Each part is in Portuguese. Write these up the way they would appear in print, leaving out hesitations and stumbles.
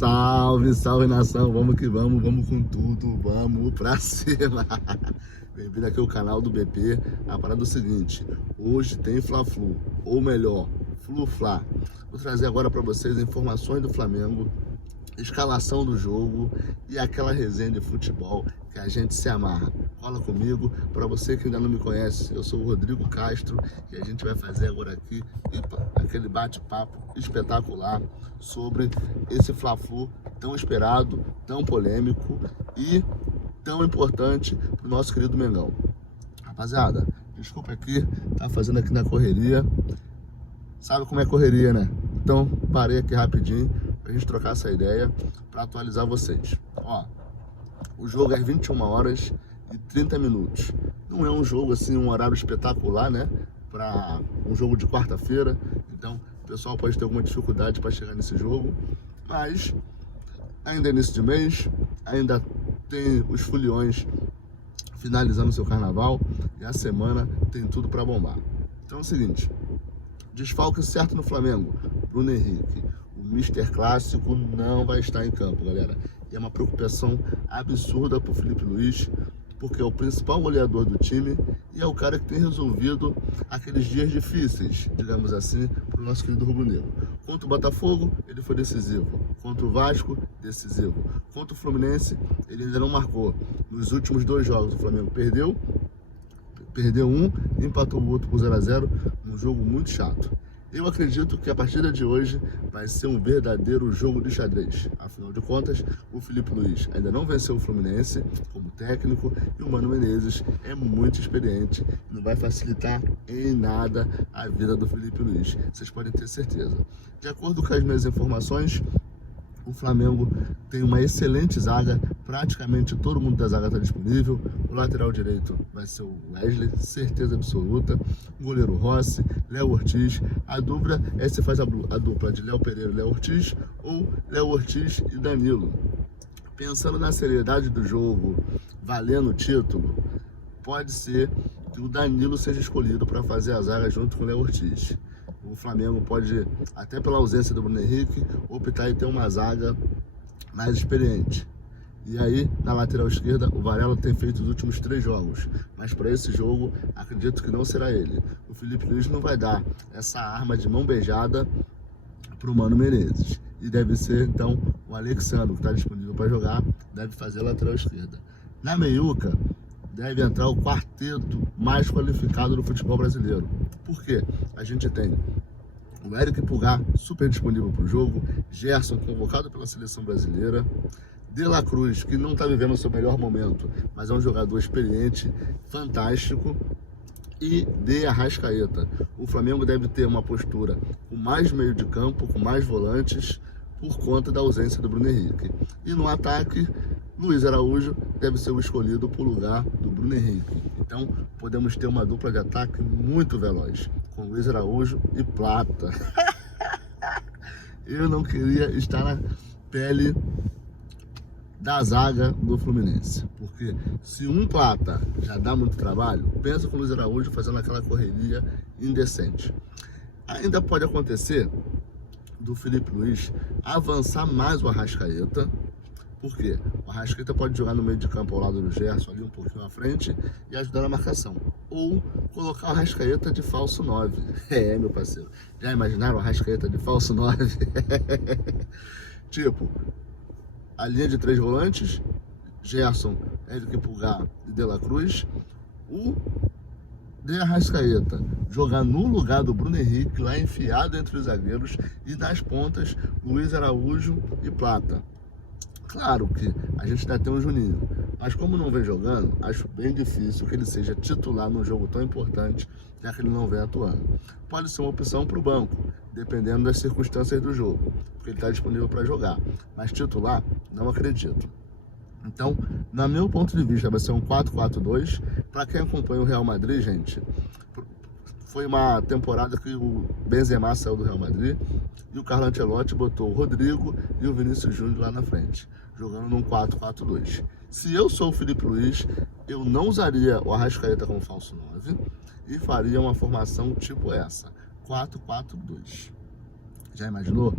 Salve, salve nação, vamos que vamos, vamos com tudo, vamos pra cima. Bem-vindo aqui ao canal do BP. A parada é o seguinte, hoje tem Fla-Flu, ou melhor, Flu-Fla. Vou trazer agora pra vocês informações do Flamengo, escalação do jogo e aquela resenha de futebol que a gente se amarra. Cola comigo. Para você que ainda não me conhece, eu sou o Rodrigo Castro e a gente vai fazer agora aqui aquele bate-papo espetacular sobre esse Fla-Flu tão esperado, tão polêmico e tão importante para o nosso querido Mengão. Rapaziada, desculpa aqui, tá fazendo aqui na correria. Sabe como é correria, né? Então parei aqui rapidinho pra gente trocar essa ideia, para atualizar vocês. Ó, o jogo é 21 horas e 30 minutos. Não é um jogo assim, um horário espetacular, né? Para um jogo de quarta-feira. Então, o pessoal pode ter alguma dificuldade para chegar nesse jogo. Mas, ainda é início de mês, ainda tem os foliões finalizando seu carnaval. E a semana tem tudo para bombar. Então é o seguinte, desfalque certo no Flamengo, Bruno Henrique. O Mister Clássico não vai estar em campo, galera. E é uma preocupação absurda pro Felipe Luiz, porque é o principal goleador do time e é o cara que tem resolvido aqueles dias difíceis, digamos assim, pro nosso querido rubro-negro. Contra o Botafogo, ele foi decisivo. Contra o Vasco, decisivo. Contra o Fluminense, ele ainda não marcou. Nos últimos 2 jogos, o Flamengo perdeu um e empatou o outro por 0-0, num jogo muito chato. Eu acredito que a partida de hoje vai ser um verdadeiro jogo de xadrez. Afinal de contas, o Felipe Luiz ainda não venceu o Fluminense como técnico e o Mano Menezes é muito experiente e não vai facilitar em nada a vida do Felipe Luiz. Vocês podem ter certeza. De acordo com as minhas informações, o Flamengo tem uma excelente zaga, praticamente todo mundo da zaga está disponível. O lateral direito vai ser o Wesley, certeza absoluta. O goleiro Rossi, Léo Ortiz. A dúvida é se faz a dupla de Léo Pereira e Léo Ortiz ou Léo Ortiz e Danilo. Pensando na seriedade do jogo, valendo o título, pode ser que o Danilo seja escolhido para fazer a zaga junto com o Léo Ortiz. O Flamengo pode, até pela ausência do Bruno Henrique, optar em ter uma zaga mais experiente. E aí, na lateral esquerda, o Varela tem feito os últimos 3 jogos. Mas para esse jogo, acredito que não será ele. O Felipe Luiz não vai dar essa arma de mão beijada para o Mano Menezes. E deve ser, então, o Alexandre, que está disponível para jogar, deve fazer a lateral esquerda. Na meiuca, deve entrar o quarteto mais qualificado do futebol brasileiro. Por quê? A gente tem o Éric Pulgar, super disponível para o jogo, Gerson, convocado pela seleção brasileira, De La Cruz, que não está vivendo o seu melhor momento, mas é um jogador experiente, fantástico, e De Arrascaeta. O Flamengo deve ter uma postura com mais meio de campo, com mais volantes, por conta da ausência do Bruno Henrique. E no ataque, Luiz Araújo deve ser o escolhido para o lugar do Bruno Henrique. Então, podemos ter uma dupla de ataque muito veloz, com Luiz Araújo e Plata. Eu não queria estar na pele da zaga do Fluminense, porque se um Plata já dá muito trabalho, pensa com o Luiz Araújo fazendo aquela correria indecente. Ainda pode acontecer do Felipe Luiz avançar mais o Arrascaeta. Por quê? O Arrascaeta pode jogar no meio de campo ao lado do Gerson, ali um pouquinho à frente, e ajudar na marcação. Ou colocar o Arrascaeta de falso 9. É, meu parceiro. Já imaginaram o Arrascaeta de falso 9? Tipo, a linha de 3 volantes, Gerson, Éric Pulgar e De La Cruz. O De Arrascaeta jogar no lugar do Bruno Henrique, lá enfiado entre os zagueiros, e nas pontas, Luiz Araújo e Plata. Claro que a gente ainda tem um Juninho, mas como não vem jogando, acho bem difícil que ele seja titular num jogo tão importante, já que ele não vem atuando. Pode ser uma opção para o banco, dependendo das circunstâncias do jogo, porque ele está disponível para jogar, mas titular, não acredito. Então, no meu ponto de vista, vai ser um 4-4-2. Para quem acompanha o Real Madrid, gente, foi uma temporada que o Benzema saiu do Real Madrid e o Carlo Ancelotti botou o Rodrigo e o Vinícius Júnior lá na frente, jogando num 4-4-2. Se eu sou o Felipe Luiz, eu não usaria o Arrascaeta como falso 9 e faria uma formação tipo essa, 4-4-2. Já imaginou?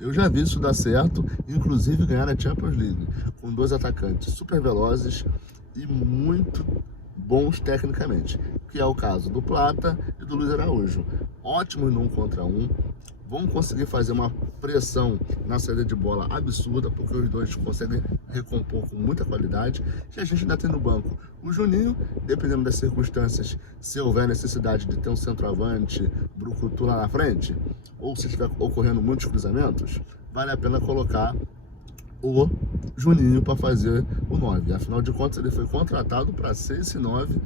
Eu já vi isso dar certo, inclusive ganhar a Champions League, com dois atacantes super velozes e muito bons tecnicamente, que é o caso do Plata e do Luiz Araújo. Ótimos no 1 contra 1, vão conseguir fazer uma pressão na saída de bola absurda, porque os dois conseguem recompor com muita qualidade. E a gente ainda tem no banco o Juninho, dependendo das circunstâncias, se houver necessidade de ter um centroavante brucutu lá na frente, ou se estiver ocorrendo muitos cruzamentos, vale a pena colocar o Juninho para fazer o 9. Afinal de contas, ele foi contratado para ser esse 9,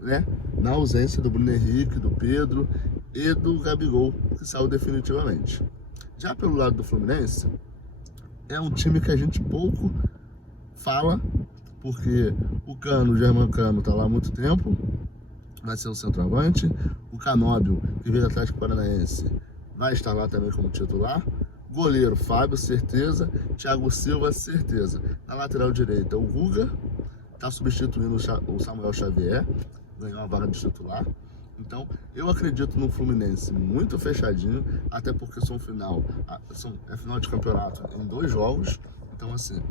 né? Na ausência do Bruno Henrique, do Pedro e do Gabigol, que saiu definitivamente. Já pelo lado do Fluminense, é um time que a gente pouco fala, porque o Cano, o Germancano, tá lá há muito tempo, vai ser o centroavante. O Canóbio, que veio do Atlético Paranaense, vai estar lá também como titular. Goleiro, Fábio, certeza. Thiago Silva, certeza. Na lateral direita, o Guga está substituindo o Samuel Xavier, ganhou a vaga de titular. Então, eu acredito no Fluminense muito fechadinho, até porque é final de campeonato em 2 jogos. Então, assim,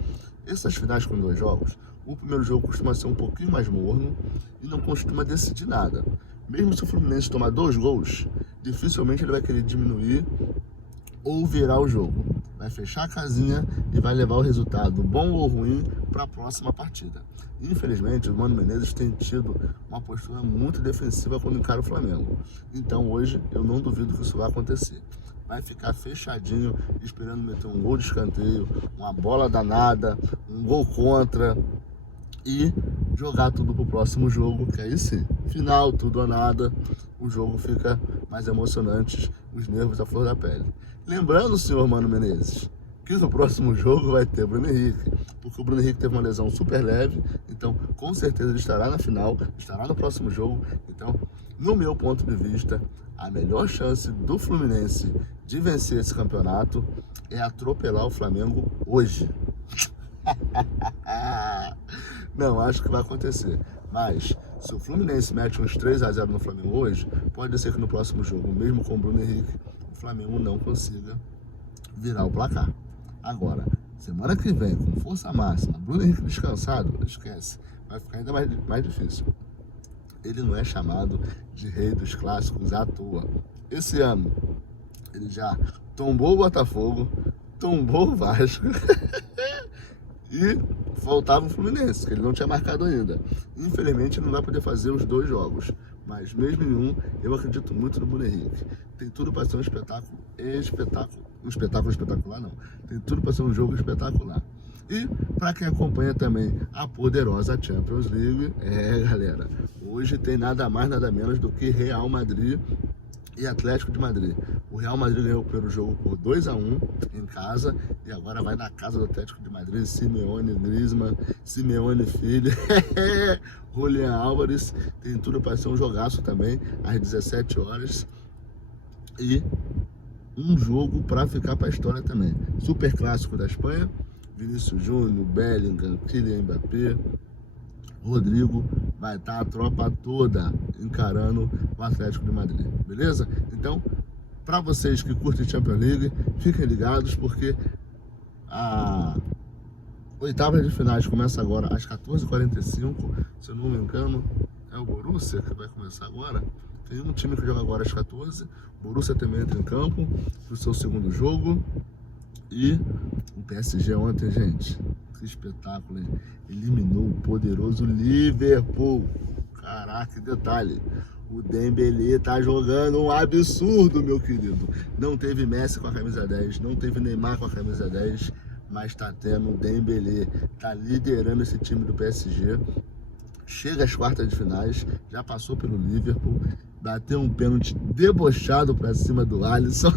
essas finais com 2 jogos, o primeiro jogo costuma ser um pouquinho mais morno e não costuma decidir nada. Mesmo se o Fluminense tomar 2 gols, dificilmente ele vai querer diminuir ou virar o jogo. Vai fechar a casinha e vai levar o resultado, bom ou ruim, para a próxima partida. Infelizmente, o Mano Menezes tem tido uma postura muito defensiva quando encara o Flamengo. Então hoje eu não duvido que isso vai acontecer. Vai ficar fechadinho, esperando meter um gol de escanteio, uma bola danada, um gol contra e jogar tudo pro próximo jogo, que aí sim, final, tudo ou nada, o jogo fica mais emocionante, os nervos à flor da pele. Lembrando, senhor Mano Menezes, que no próximo jogo vai ter Bruno Henrique, porque o Bruno Henrique teve uma lesão super leve, então com certeza ele estará na final, estará no próximo jogo. Então, no meu ponto de vista, a melhor chance do Fluminense de vencer esse campeonato é atropelar o Flamengo hoje. Não, acho que vai acontecer. Mas, se o Fluminense mete uns 3-0 no Flamengo hoje, pode ser que no próximo jogo, mesmo com o Bruno Henrique, o Flamengo não consiga virar o placar. Agora, semana que vem, com força máxima, Bruno Henrique descansado, esquece, vai ficar ainda mais difícil. Ele não é chamado de rei dos clássicos à toa. Esse ano, ele já tombou o Botafogo, tombou o Vasco e faltava o Fluminense, que ele não tinha marcado ainda. Infelizmente, ele não vai poder fazer os 2 jogos, mas mesmo em um, eu acredito muito no Bruno Henrique. Tem tudo para ser um espetáculo espetacular não. Tem tudo para ser um jogo espetacular. E para quem acompanha também a poderosa Champions League, galera, hoje tem nada mais, nada menos do que Real Madrid e Atlético de Madrid. O Real Madrid ganhou o primeiro jogo por 2-1 em casa e agora vai na casa do Atlético de Madrid. Simeone, Griezmann, Simeone Filho, Julián Álvares. Tem tudo para ser um jogaço também às 17 horas. E um jogo para ficar para a história também. Super clássico da Espanha. Vinícius Júnior, Bellingham, Kylian Mbappé, Rodrigo, vai estar a tropa toda encarando o Atlético de Madrid, beleza? Então, para vocês que curtem Champions League, fiquem ligados, porque a oitava de finais começa agora às 14h45, se eu não me engano, é o Borussia que vai começar agora. Tem um time que joga agora às 14h, o Borussia também entra em campo para o seu segundo jogo. E o PSG ontem, gente, que espetáculo, hein? Eliminou o poderoso Liverpool. Caraca, que detalhe. O Dembélé tá jogando um absurdo, meu querido. Não teve Messi com a camisa 10, não teve Neymar com a camisa 10, mas tá tendo o Dembélé. Tá liderando esse time do PSG. Chega às quartas de finais, já passou pelo Liverpool, bateu um pênalti debochado pra cima do Alisson.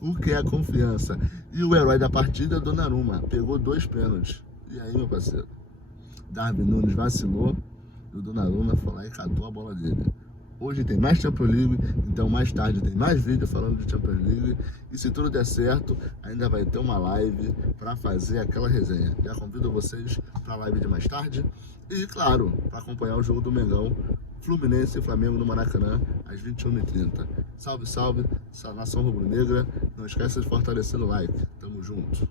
O que é a confiança? E o herói da partida, Donnarumma, pegou 2 pênaltis. E aí, meu parceiro? Darwin Núñez vacilou e o Donnarumma foi lá e catou a bola dele. Hoje tem mais Champions League, então mais tarde tem mais vídeo falando de Champions League. E se tudo der certo, ainda vai ter uma live para fazer aquela resenha. Já convido vocês para a live de mais tarde. E, claro, para acompanhar o jogo do Mengão Fluminense e Flamengo no Maracanã, às 21h30. Salve, salve, nação rubro-negra. Não esqueça de fortalecer o like. Tamo junto.